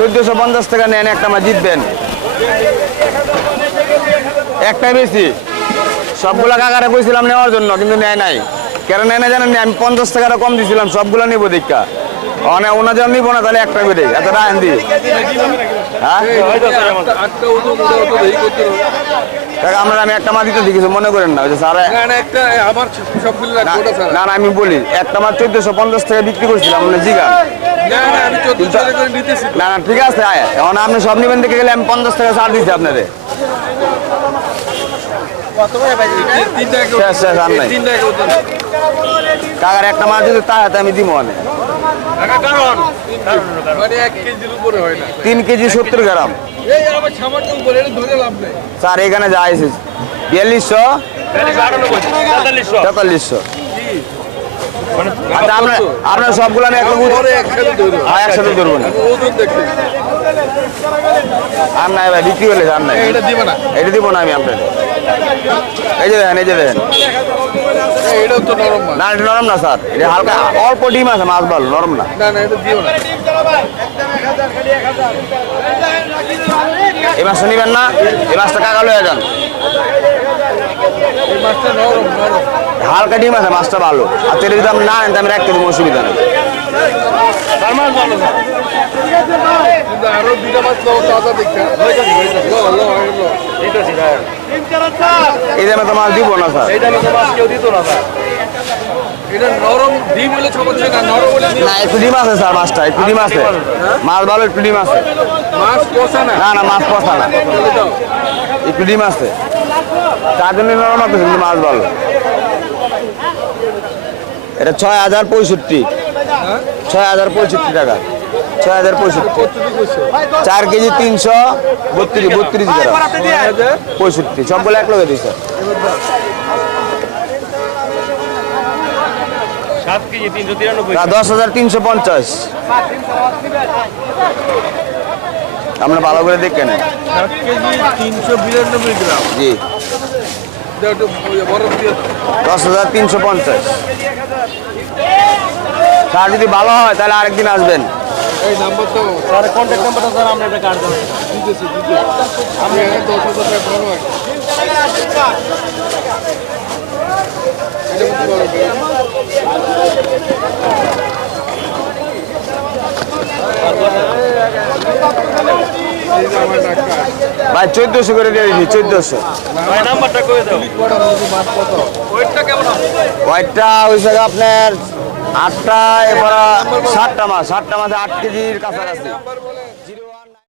1450 টাকা নেন, একটা মাছ জিতবেন। একটাই বেশি, সবগুলা কাকারে কইছিলাম নেওয়ার জন্য, কিন্তু নেয় নাই। কেন নেয় না জানেন? আমি 50 টাকা কম দিছিলাম, সবগুলো নিবো দীক্ষা। ওনা যখন নিবো না, তাহলে একটা করে এত রায়ন দি। হ্যাঁ আমি একটা মাছ দিতে দিয়েছি, মনে করেন না স্যার। না না, আমি বলি একটা মাছ 1450 টাকা বিক্রি করছিলাম, জিগা। না না, ঠিক আছে, এখন আপনি সব নিবেন দেখে গেলে আমি 50 টাকা ছাড় দিচ্ছি আপনাদের। কাকার একটা মাছ যদি তা হাতে আমি দিব অনেক। 3 কেজি 70 গ্রাম স্যার। এখানে যা আছে 4200 4300। আচ্ছা, আপনার সবগুলো আমি একসাথে ধরবো না। আর নাই ভাই, বিক্রি হলে আর নাই, এটা দিব না আমি আপনার। এই যে দেখেন, এই যে দেখেন, না এটা নরম না স্যার, এটা হালকা অল্প ডিম আছে, মাছ ভালো, নরম না। এই মাছটা নিবেন না, এই মাছটা কাকা লয়ে যান। হালকা ডিম আছে, মাছটা ভালো। আর তেলে যদি আমি না নেন, আমি রাখতে দেবো, অসুবিধা নেই। এই দামে তো মাছ দিব না স্যার, না একটু ডিম আছে স্যার, মাছটা একটু ডিম আছে, মাছ ভালো, একটু ডিম আছে। না না, মাছ পচা না, একটু ডিম আছে, তার জন্য নরম আছে, কিন্তু মাছ ভালো। এটা 6065, 6065 টাকা, 6065। 4 কেজি 332 গ্রাম, 65 সবগুলো এক লগে দিচ্ছে। 10,350। আপনার ভালো করে দেখে নেন। 392 গ্রাম, জি, 10,350। স্যার যদি ভালো হয় তাহলে আরেকদিন আসবেন। এই নাম্বারটা স্যার, কন্ট্যাক্ট নাম্বারটা স্যার আমরা এটা কার্ড দেন দিতেছি। আমি 10,000 টাকা ভালো হয় ভাই 1400 করে দিয়ে দিচ্ছি, 1400। ওয়েটটা হয়েছে আপনার 8টা, এবার 7টা মাছ, 8টা মাছে 8 কেজির কাছাকাছি।